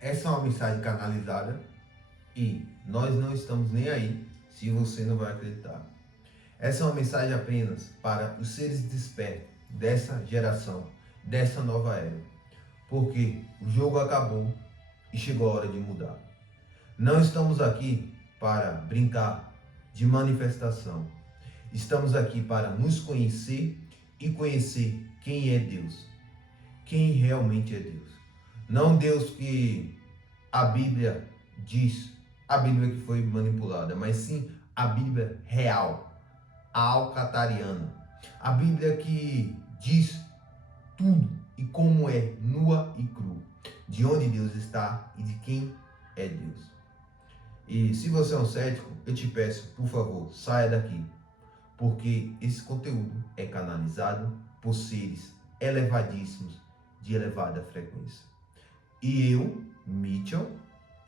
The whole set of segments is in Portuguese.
Essa é uma mensagem canalizada e nós não estamos nem aí se você não vai acreditar. Essa é uma mensagem apenas para os seres despertos dessa geração, dessa nova era. Porque o jogo acabou e chegou a hora de mudar. Não estamos aqui para brincar de manifestação. Estamos aqui para nos conhecer e conhecer quem é Deus. Quem realmente é Deus. Não Deus que a Bíblia diz, a Bíblia que foi manipulada, mas sim a Bíblia real, a alcatariana. A Bíblia que diz tudo e como é, nua e cru, de onde Deus está e de quem é Deus. E se você é um cético, eu te peço, por favor, saia daqui, porque esse conteúdo é canalizado por seres elevadíssimos de elevada frequência. E eu, Mitchell,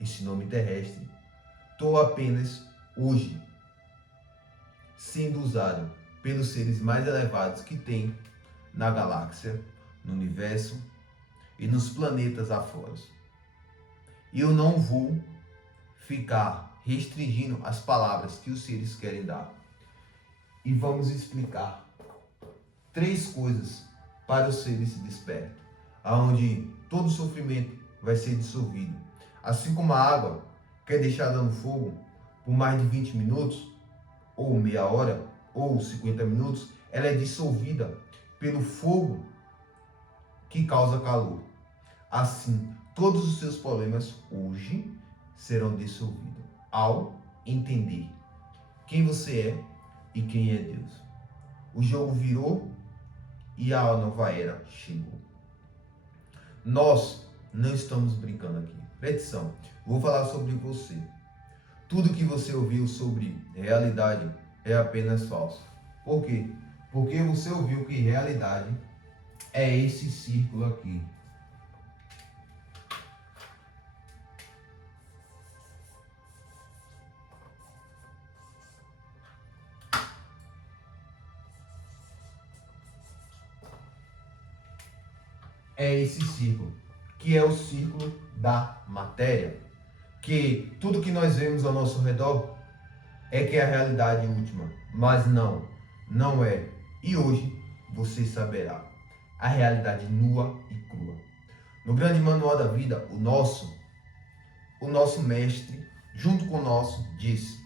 esse nome terrestre, estou apenas hoje sendo usado pelos seres mais elevados que tem na galáxia, no universo e nos planetas afora. E eu não vou ficar restringindo as palavras que os seres querem dar. E vamos explicar 3 coisas para os seres despertos, aonde todo sofrimento vai ser dissolvido. Assim como a água que é deixada no fogo por mais de 20 minutos, ou meia hora, ou 50 minutos, ela é dissolvida pelo fogo que causa calor. Assim, todos os seus problemas hoje serão dissolvidos ao entender quem você é e quem é Deus. O jogo virou e a nova era chegou. Nós não estamos brincando aqui. Petição, vou falar sobre você. Tudo que você ouviu sobre realidade é apenas falso. Por quê? Porque você ouviu que realidade é esse círculo aqui. É esse círculo, que é o círculo da matéria. Que tudo que nós vemos ao nosso redor é que é a realidade última. Mas não, não é. E hoje você saberá a realidade nua e crua. No grande manual da vida, o nosso mestre, junto com o nosso, disse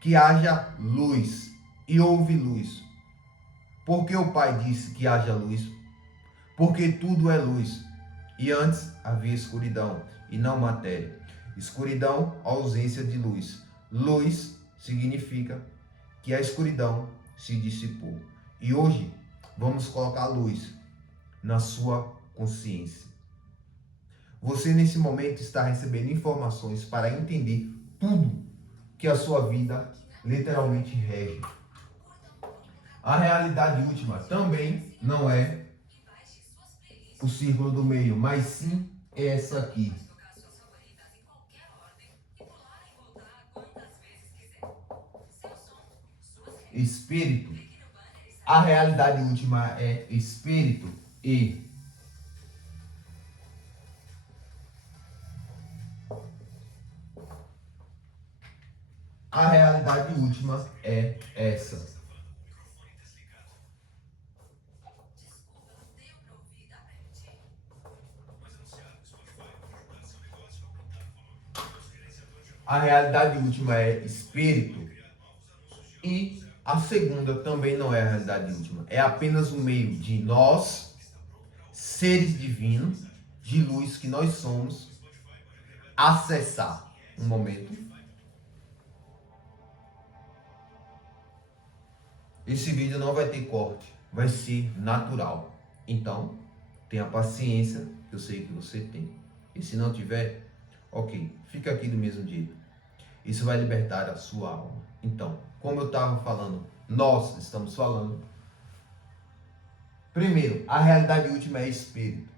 que haja luz e houve luz. Porque o Pai disse que haja luz? Porque tudo é luz. E antes havia escuridão e não matéria. Escuridão, ausência de luz. Luz significa que a escuridão se dissipou. E hoje vamos colocar luz na sua consciência. Você nesse momento está recebendo informações para entender tudo que a sua vida literalmente rege. A realidade última também não é o círculo do meio, mas sim essa aqui. Espírito. A realidade última é espírito e a realidade última é essa. A realidade última é espírito e a segunda também não é a realidade última. É apenas o meio de nós, seres divinos, de luz que nós somos, acessar um momento. Esse vídeo não vai ter corte, vai ser natural. Então, tenha paciência, eu sei que você tem. E se não tiver, ok, fica aqui do mesmo jeito. Isso vai libertar a sua alma. Então, como eu estava falando, nós estamos falando. Primeiro, a realidade última é espírito.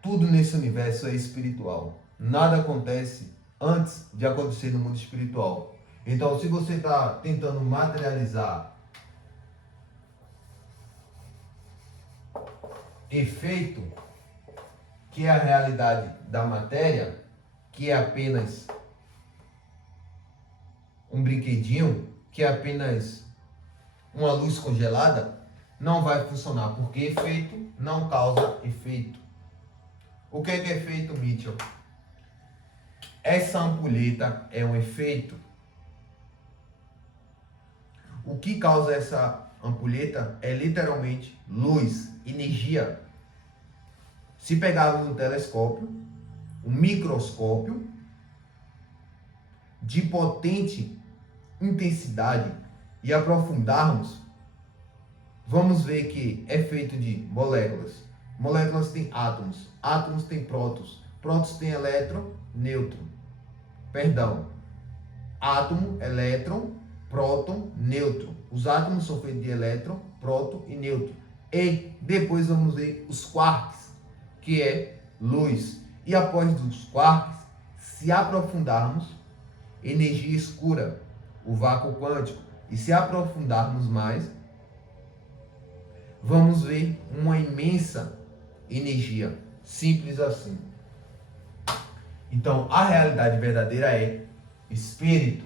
Tudo nesse universo é espiritual. Nada acontece antes de acontecer no mundo espiritual. Então, se você está tentando materializar efeito, que é a realidade da matéria, que é apenas um brinquedinho, que é apenas uma luz congelada, não vai funcionar, porque efeito não causa efeito. O que é efeito, Mitchell? Essa ampulheta é um efeito. O que causa essa ampulheta é literalmente luz, energia. Se pegarmos um telescópio, um microscópio de potente intensidade e aprofundarmos, vamos ver que é feito de moléculas. Moléculas têm átomos, átomos têm prótons, prótons têm elétron, nêutron. Perdão, átomo, elétron, próton, nêutron. Os átomos são feitos de elétron, próton e nêutron. E depois vamos ver os quarks, que é luz. E após os quarks, se aprofundarmos, energia escura, o vácuo quântico. E se aprofundarmos mais, vamos ver uma imensa energia. Simples assim. Então, a realidade verdadeira é espírito.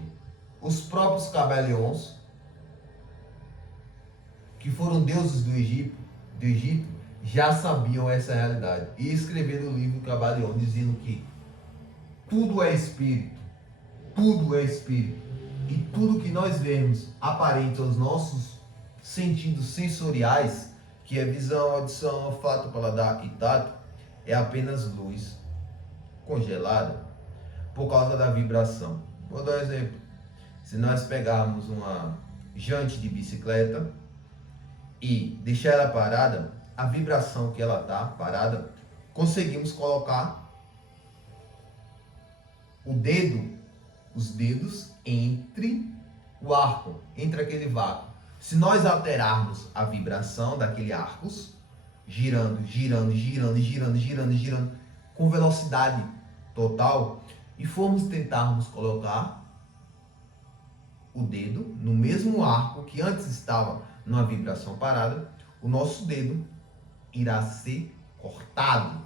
Os próprios Cabalions, que foram deuses do Egito, já sabiam essa realidade. E escreveram o livro Cabalion, dizendo que tudo é espírito. Tudo é espírito. E tudo que nós vemos aparente aos nossos sentidos sensoriais, que é visão, audição, olfato, paladar e tato, é apenas luz congelada por causa da vibração. Vou dar um exemplo. Se nós pegarmos uma jante de bicicleta e deixar ela parada, a vibração que ela está parada, conseguimos colocar o dedo, os dedos entre o arco, entre aquele vácuo. Se nós alterarmos a vibração daquele arcos, girando, com velocidade total, e formos tentarmos colocar o dedo no mesmo arco que antes estava numa vibração parada, o nosso dedo irá ser cortado.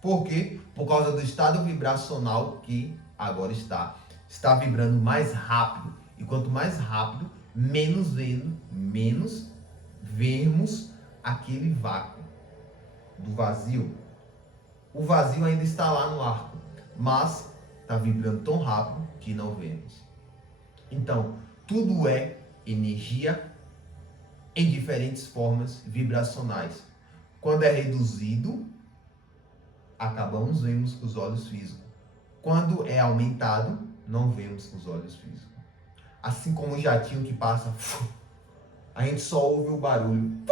Por quê? Por causa do estado vibracional que agora está vibrando mais rápido. E quanto mais rápido, menos vermos aquele vácuo do vazio. O vazio ainda está lá no arco, mas está vibrando tão rápido que não vemos. Então, tudo é energia em diferentes formas vibracionais. Quando é reduzido, acabamos vendo com os olhos físicos. Quando é aumentado, não vemos com os olhos físicos. Assim como o jatinho que passa, a gente só ouve o barulho.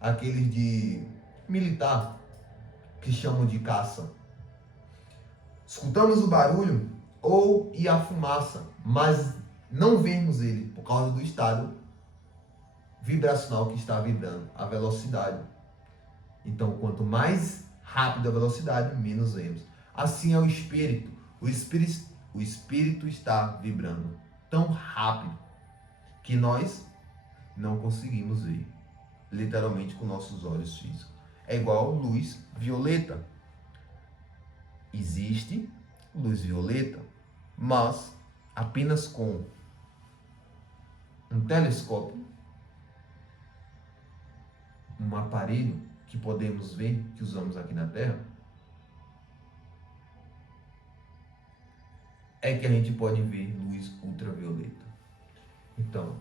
Aqueles de militar, que chamam de caça. Escutamos o barulho e a fumaça, mas não vemos ele por causa do estado vibracional que está vibrando, a velocidade. Então, quanto mais rápida a velocidade, menos vemos. Assim é o espírito. O espírito está vibrando tão rápido que nós não conseguimos ver, literalmente com nossos olhos físicos. É igual luz violeta. Existe luz violeta, mas apenas com um telescópio, um aparelho que podemos ver, que usamos aqui na Terra, é que a gente pode ver luz ultravioleta. Então,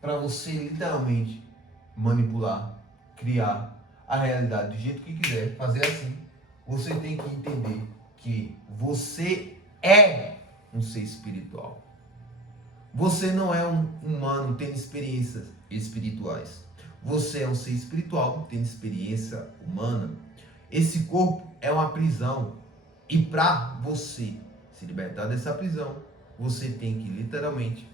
para você literalmente manipular, criar a realidade do jeito que quiser, fazer assim, você tem que entender que você é um ser espiritual. Você não é um humano tendo experiências espirituais. Você é um ser espiritual tendo experiência humana. Esse corpo é uma prisão. E para você se libertar dessa prisão, você tem que literalmente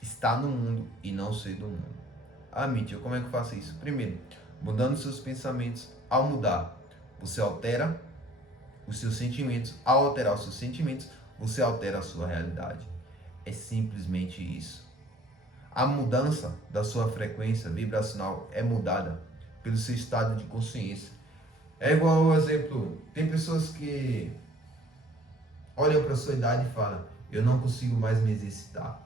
estar no mundo e não ser do mundo. Ah, Mítia, como é que eu faço isso? Primeiro, mudando seus pensamentos. Ao mudar, você altera os seus sentimentos. Ao alterar os seus sentimentos, você altera a sua realidade. É simplesmente isso. A mudança da sua frequência vibracional é mudada pelo seu estado de consciência. É igual o exemplo, tem pessoas que olham para a sua idade e falam, eu não consigo mais me exercitar.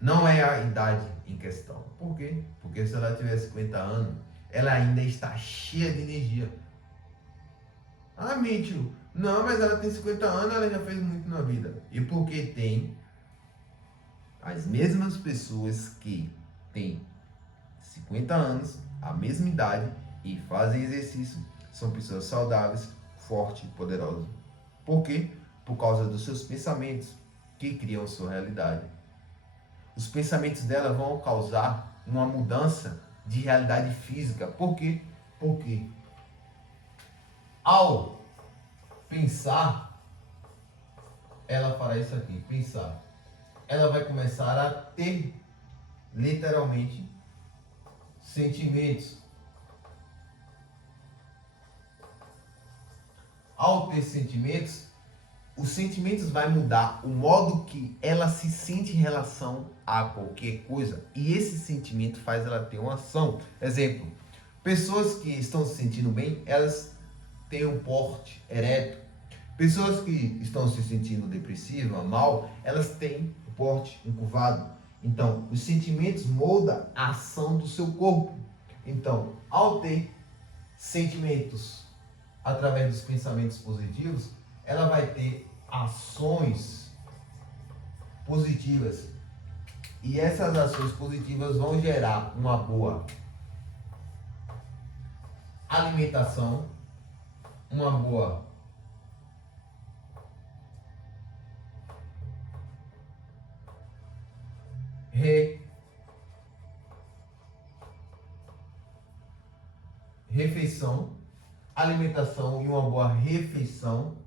Não é a idade em questão. Por quê? Porque se ela tiver 50 anos, ela ainda está cheia de energia. Ah, Mitchell, não, mas ela tem 50 anos, ela já fez muito na vida. E porque tem as mesmas pessoas que têm 50 anos, a mesma idade e fazem exercício, são pessoas saudáveis, fortes e poderosas. Por quê? Por causa dos seus pensamentos que criam sua realidade. Os pensamentos dela vão causar uma mudança de realidade física. Por quê? Porque ao pensar, ela fará isso aqui, pensar. Ela vai começar a ter, literalmente, sentimentos. Ao ter sentimentos, os sentimentos vai mudar o modo que ela se sente em relação a qualquer coisa. E esse sentimento faz ela ter uma ação. Exemplo, pessoas que estão se sentindo bem, elas têm um porte ereto. Pessoas que estão se sentindo depressivas, mal, elas têm um porte encurvado. Então, os sentimentos moldam a ação do seu corpo. Então, ao ter sentimentos através dos pensamentos positivos, ela vai ter ações positivas. E essas ações positivas vão gerar uma boa alimentação, uma boa refeição, alimentação e uma boa refeição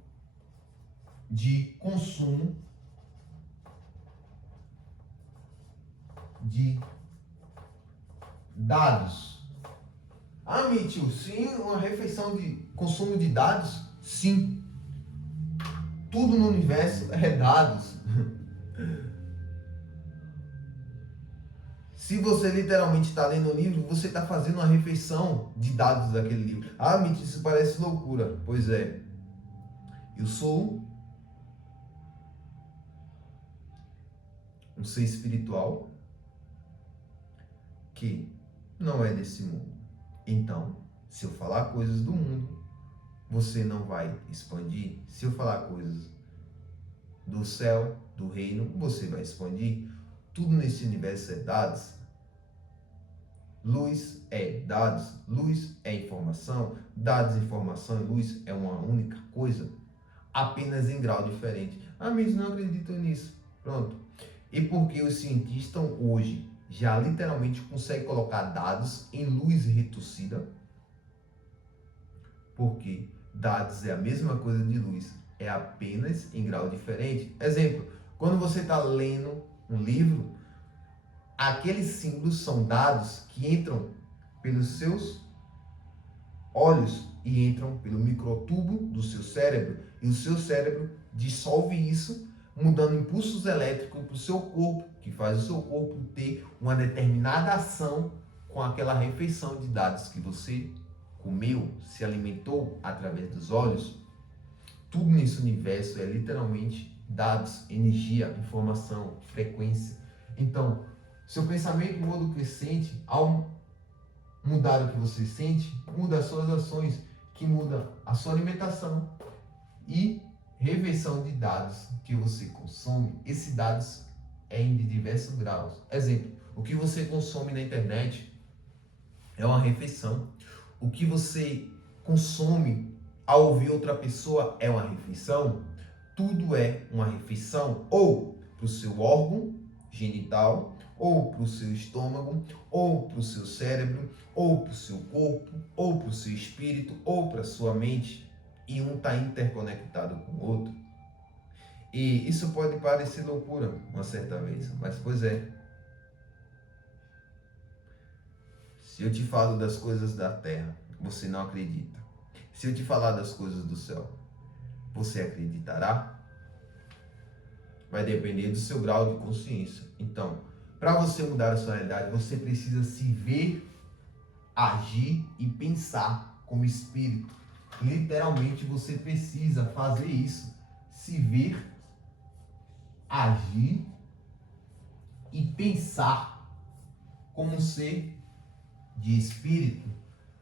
de consumo de dados. Ah, Mitchell, sim, uma refeição de consumo de dados? Sim. Tudo no universo é dados. Se você literalmente está lendo um livro, você está fazendo uma refeição de dados daquele livro. Ah, Mitchell, isso parece loucura. Pois é. Eu sou um ser espiritual que não é desse mundo. Então, se eu falar coisas do mundo, você não vai expandir. Se eu falar coisas do céu, do reino, você vai expandir. Tudo nesse universo é dados. Luz é dados, luz é informação, dados, informação e luz é uma única coisa, apenas em grau diferente. Ah, mas não acredito nisso. Pronto. E porque os cientistas hoje já literalmente conseguem colocar dados em luz retorcida? Porque dados é a mesma coisa de luz, é apenas em grau diferente. Exemplo, quando você está lendo um livro, aqueles símbolos são dados que entram pelos seus olhos e entram pelo microtubo do seu cérebro. E o seu cérebro dissolve isso, mudando impulsos elétricos para o seu corpo, que faz o seu corpo ter uma determinada ação com aquela refeição de dados que você comeu, se alimentou através dos olhos. Tudo nesse universo é literalmente dados, energia, informação, frequência. Então, seu pensamento muda o que sente. Ao mudar o que você sente, muda as suas ações, que muda a sua alimentação e refeição de dados que você consome. Esses dados é em diversos graus. Exemplo, o que você consome na internet é uma refeição. O que você consome ao ouvir outra pessoa é uma refeição. Tudo é uma refeição, ou para o seu órgão genital, ou para o seu estômago, ou para o seu cérebro, ou para o seu corpo, ou para o seu espírito, ou para a sua mente. E um está interconectado com o outro. E isso pode parecer loucura uma certa vez, mas pois é. Se eu te falo das coisas da terra, você não acredita. Se eu te falar das coisas do céu, você acreditará? Vai depender do seu grau de consciência. Então, para você mudar a sua realidade, você precisa se ver, agir e pensar como espírito. Literalmente você precisa fazer isso. Se ver, agir e pensar como um ser de espírito.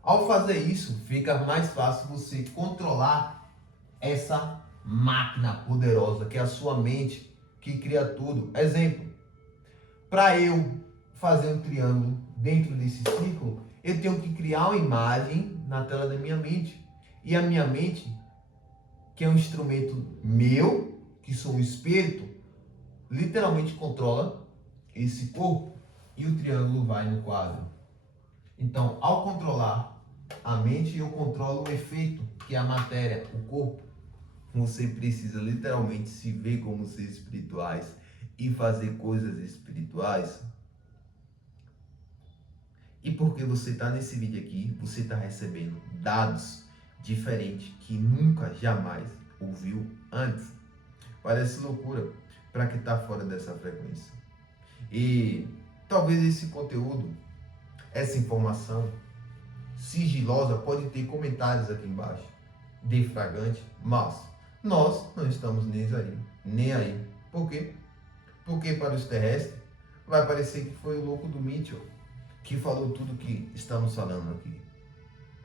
Ao fazer isso, fica mais fácil você controlar essa máquina poderosa que é a sua mente, que cria tudo. Exemplo, para eu fazer um triângulo dentro desse círculo, eu tenho que criar uma imagem na tela da minha mente. E a minha mente, que é um instrumento meu, que sou um espírito, literalmente controla esse corpo e o triângulo vai no quadro. Então, ao controlar a mente, eu controlo o efeito, que é a matéria, o corpo. Você precisa literalmente se ver como seres espirituais e fazer coisas espirituais. E porque você está nesse vídeo aqui, você está recebendo dados diferentes que nunca, jamais ouviu antes. Parece loucura para quem está fora dessa frequência. E talvez esse conteúdo, essa informação sigilosa pode ter comentários aqui embaixo, defragante, mas nós não estamos nem aí. Por quê? Porque para os terrestres vai parecer que foi o louco do Mitchell que falou tudo que estamos falando aqui.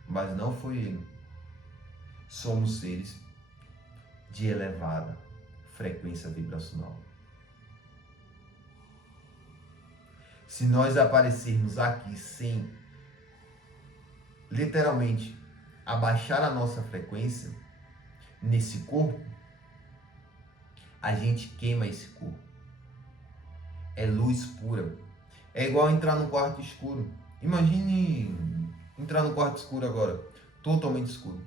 Mas não foi ele. Somos seres de elevada frequência vibracional. Se nós aparecermos aqui sem literalmente abaixar a nossa frequência nesse corpo, a gente queima esse corpo. É luz pura. É igual entrar no quarto escuro. Imagine entrar no quarto escuro agora, totalmente escuro.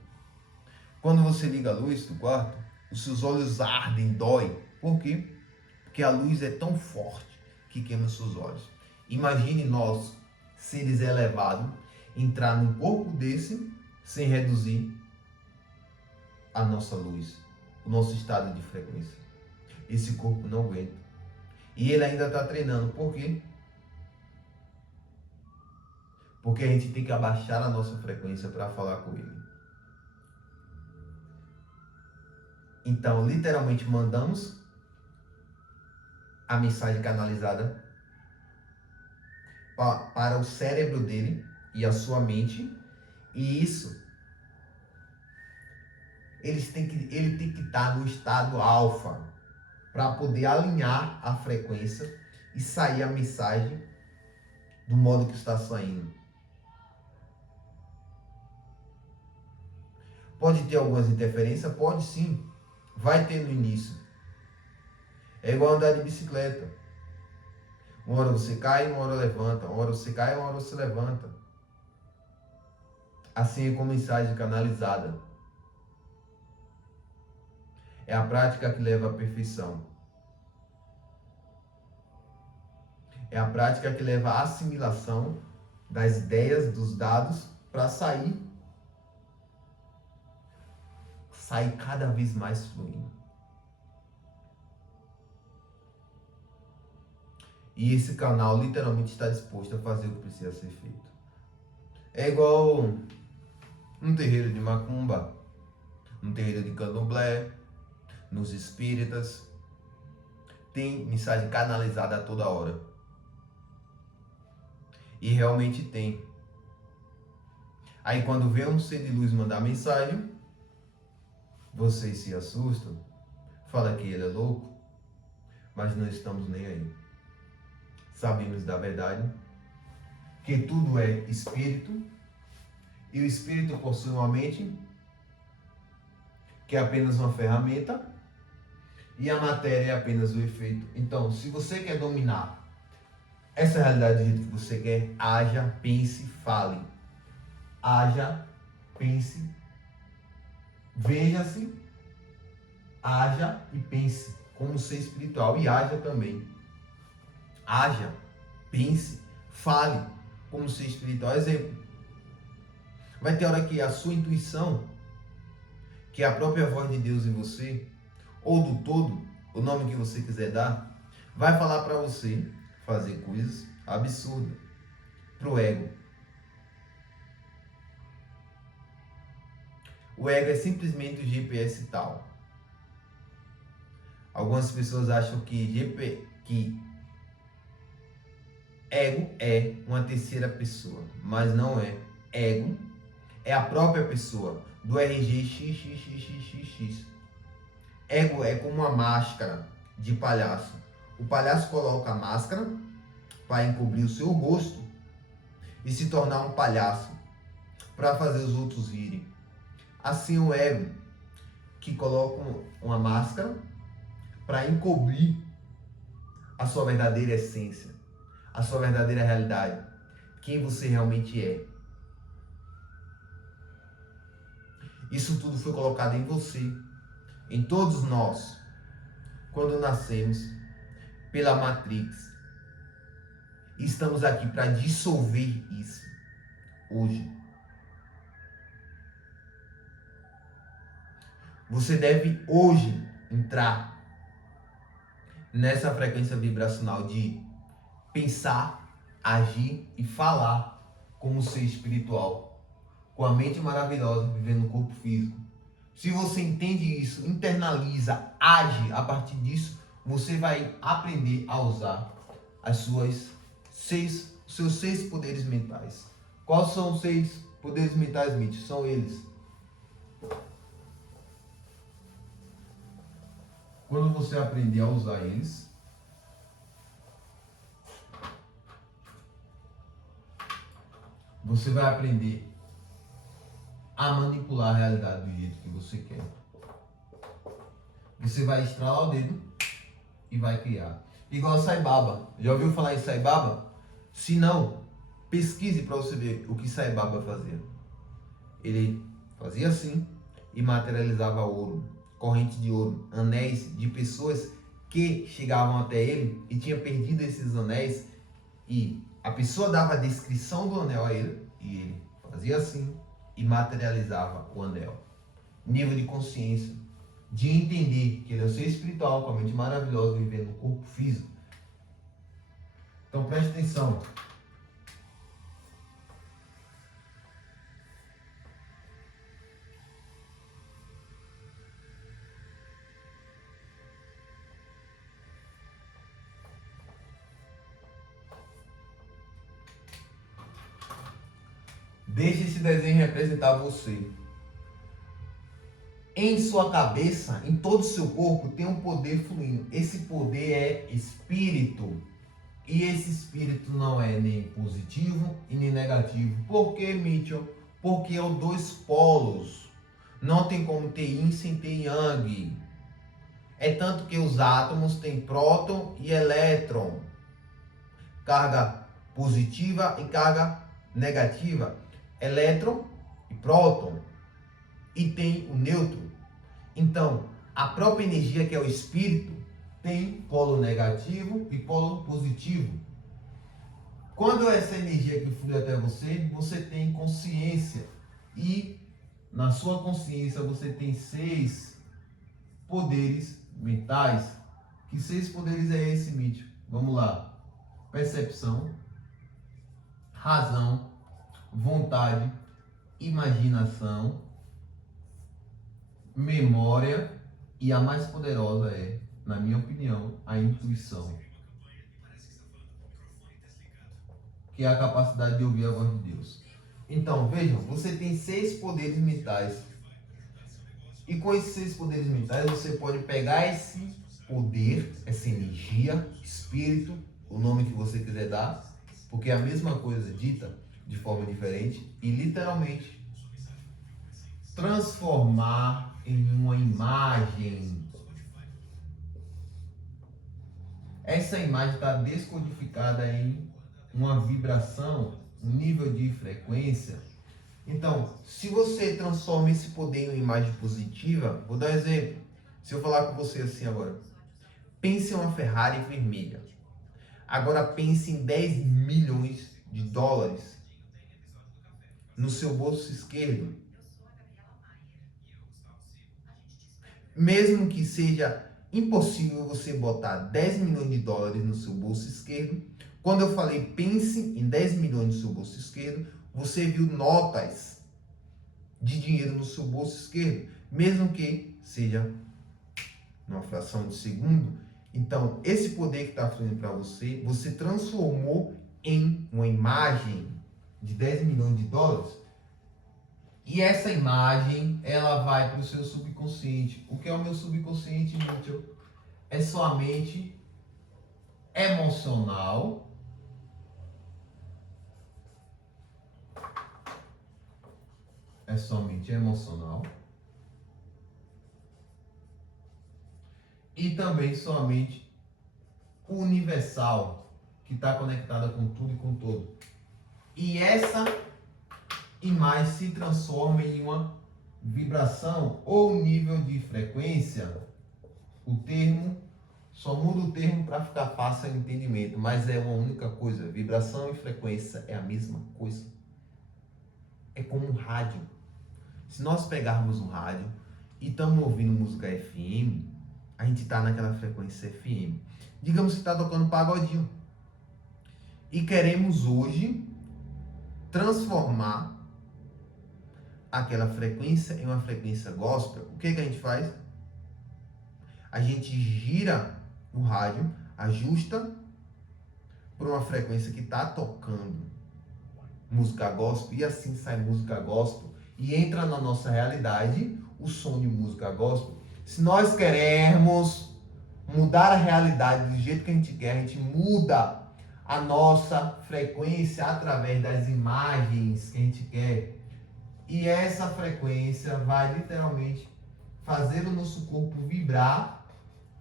Quando você liga a luz do quarto, os seus olhos ardem, dói. Por quê? Porque a luz é tão forte que queima os seus olhos. Imagine nós, seres elevados, entrar num corpo desse sem reduzir a nossa luz, o nosso estado de frequência. Esse corpo não aguenta. E ele ainda está treinando. Por quê? Porque a gente tem que abaixar a nossa frequência para falar com ele. Então, literalmente, mandamos a mensagem canalizada para o cérebro dele e a sua mente. E isso, ele tem que estar no estado alfa para poder alinhar a frequência e sair a mensagem do modo que está saindo. Pode ter algumas interferências? Pode sim. Vai ter no início. É igual andar de bicicleta. Uma hora você cai, uma hora levanta. Uma hora você cai, uma hora você levanta. Assim é com mensagem canalizada. É a prática que leva à perfeição. É a prática que leva à assimilação das ideias, dos dados, para sair cada vez mais fluindo. E esse canal literalmente está disposto a fazer o que precisa ser feito. É igual um terreiro de macumba, um terreiro de candomblé, nos espíritas. Tem mensagem canalizada a toda hora. E realmente tem. Aí quando vê um ser de luz mandar mensagem, vocês se assustam, fala que ele é louco, mas não estamos nem aí. Sabemos da verdade, que tudo é espírito, e o espírito possui uma mente, que é apenas uma ferramenta, e a matéria é apenas o efeito. Então, se você quer dominar essa realidade do jeito que você quer, haja, pense, fale. Haja, pense, veja-se, haja e pense como ser espiritual, e haja também. Haja, pense, fale como ser espiritual. Exemplo, vai ter hora que a sua intuição, que é a própria voz de Deus em você, ou do todo, o nome que você quiser dar, vai falar para você fazer coisas absurdas para o ego. O ego é simplesmente o GPS tal. Algumas pessoas acham que ego é uma terceira pessoa, mas não é. Ego é a própria pessoa do RG XXXXX. Ego é como uma máscara de palhaço. O palhaço coloca a máscara para encobrir o seu rosto e se tornar um palhaço para fazer os outros rirem. Assim o ego, que coloca uma máscara para encobrir a sua verdadeira essência, a sua verdadeira realidade, quem você realmente é. Isso tudo foi colocado em você, em todos nós, quando nascemos pela Matrix. E estamos aqui para dissolver isso hoje. Você deve hoje entrar nessa frequência vibracional de pensar, agir e falar como ser espiritual, com a mente maravilhosa, vivendo no corpo físico. Se você entende isso, internaliza, age a partir disso, você vai aprender a usar seus seis poderes mentais. Quais são os 6 poderes mentais, Mitch? São eles: quando você aprender a usar eles, você vai aprender a manipular a realidade do jeito que você quer. Você vai estralar o dedo e vai criar. Igual a Sai Baba. Já ouviu falar em Sai Baba? Se não, pesquise para você ver o que Sai Baba fazia. Ele fazia assim e materializava ouro, corrente de ouro, anéis de pessoas que chegavam até ele e tinham perdido esses anéis, e a pessoa dava a descrição do anel a ele e ele fazia assim e materializava o anel. Nível de consciência, de entender que ele é um ser espiritual com a mente maravilhosa vivendo no corpo físico. Então preste atenção. Deixe esse desenho representar você. Em sua cabeça, em todo o seu corpo, tem um poder fluindo. Esse poder é espírito. E esse espírito não é nem positivo e nem negativo. Por que, Mitchell? Porque é os 2 polos. Não tem como ter yin sem ter yang. É tanto que os átomos têm próton e elétron. Carga positiva e carga negativa. Elétron e próton. E tem o nêutron. Então, a própria energia, que é o espírito, tem polo negativo e polo positivo. Quando essa energia que flui até você, você tem consciência. E na sua consciência você tem 6 poderes mentais. Que 6 poderes é esse, Mitch? Vamos lá. Percepção, razão, vontade, imaginação, memória e a mais poderosa é, na minha opinião, a intuição, que é a capacidade de ouvir a voz de Deus. Então, vejam, você tem 6 poderes mentais. E com esses 6 poderes mentais, você pode pegar esse poder, essa energia, espírito, o nome que você quiser dar, porque é a mesma coisa dita de forma diferente, e literalmente transformar em uma imagem. Essa imagem está descodificada em uma vibração, um nível de frequência. Então, se você transforma esse poder em uma imagem positiva, vou dar um exemplo. Se eu falar com você assim agora, pense em uma Ferrari vermelha. Agora pense em 10 milhões de dólares no seu bolso esquerdo. Mesmo que seja impossível você botar 10 milhões de dólares no seu bolso esquerdo, quando eu falei pense em 10 milhões no seu bolso esquerdo, você viu notas de dinheiro no seu bolso esquerdo, mesmo que seja numa fração de segundo. Então, esse poder que está fluindo para você, você transformou em uma imagem de 10 milhões de dólares. E essa imagem, ela vai para o seu subconsciente. O que é o meu subconsciente, Mitchell? É somente emocional. É somente emocional. E também somente universal, que está conectada com tudo e com todo. E essa imagem se transforma em uma vibração ou nível de frequência. O termo, só muda o termo para ficar fácil o entendimento, mas é uma única coisa. Vibração e frequência é a mesma coisa. É como um rádio. Se nós pegarmos um rádio e estamos ouvindo música FM, a gente está naquela frequência FM. Digamos que está tocando pagodinho. E queremos hoje transformar aquela frequência em uma frequência gospel. O que a gente faz? A gente gira o rádio, ajusta para uma frequência que está tocando música gospel, e assim sai música gospel e entra na nossa realidade o som de música gospel. Se nós queremos mudar a realidade do jeito que a gente quer, a gente muda a nossa frequência através das imagens que a gente quer. E essa frequência vai literalmente fazer o nosso corpo vibrar.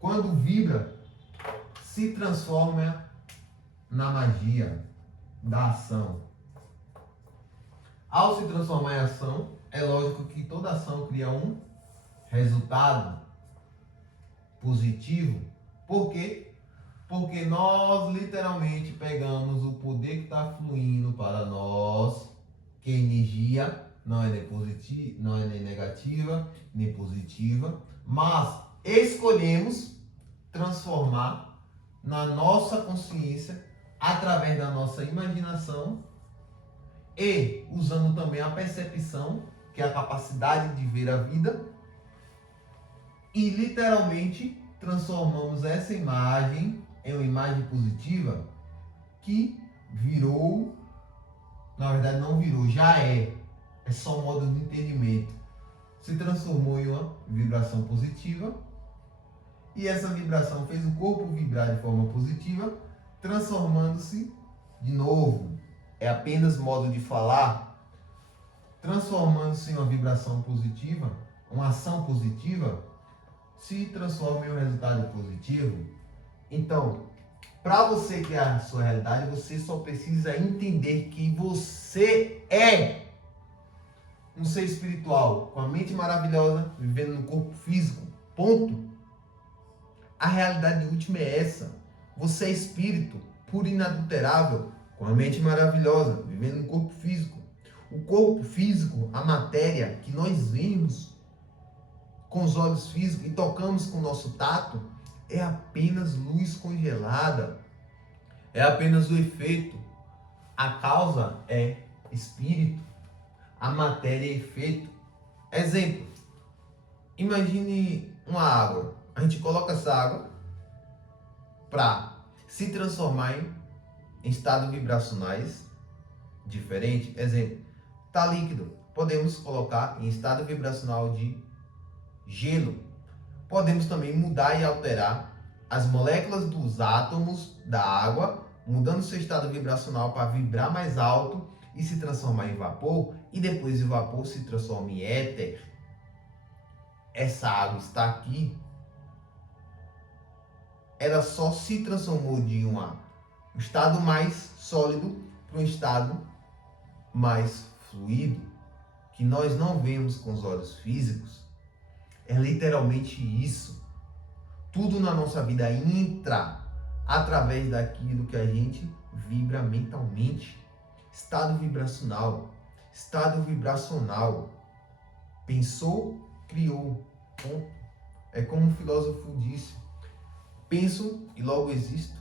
Quando vibra, se transforma na magia da ação. Ao se transformar em ação, é lógico que toda ação cria um resultado positivo. Por quê? Porque nós literalmente pegamos o poder que está fluindo para nós, que a energia não é nem positiva, não é nem negativa, nem positiva, mas escolhemos transformar na nossa consciência através da nossa imaginação e usando também a percepção, que é a capacidade de ver a vida, e literalmente transformamos essa imagem em uma imagem positiva que virou, na verdade não virou, já é só modo de entendimento. Se transformou em uma vibração positiva e essa vibração fez o corpo vibrar de forma positiva, transformando-se de novo. É apenas modo de falar, transformando-se em uma vibração positiva, uma ação positiva, se transforma em um resultado positivo. Então, para você criar a sua realidade, você só precisa entender que você é um ser espiritual, com a mente maravilhosa, vivendo no corpo físico. Ponto. A realidade última é essa. Você é espírito, puro e inadulterável, com a mente maravilhosa, vivendo no corpo físico. O corpo físico, a matéria que nós vemos com os olhos físicos e tocamos com o nosso tato, é apenas luz congelada. É apenas o efeito. A causa é espírito. A matéria é efeito. Exemplo. Imagine uma água. A gente coloca essa água para se transformar em estados vibracionais diferentes. Exemplo. Está líquido. Podemos colocar em estado vibracional de gelo. Podemos também mudar e alterar as moléculas dos átomos da água, mudando seu estado vibracional para vibrar mais alto e se transformar em vapor, e depois o vapor se transforma em éter. Essa água está aqui. Ela só se transformou de um estado mais sólido para um estado mais fluido, que nós não vemos com os olhos físicos. É literalmente isso. Tudo na nossa vida entra através daquilo que a gente vibra mentalmente. Estado vibracional. Estado vibracional. Pensou, criou. É como um filósofo disse: penso e logo existo.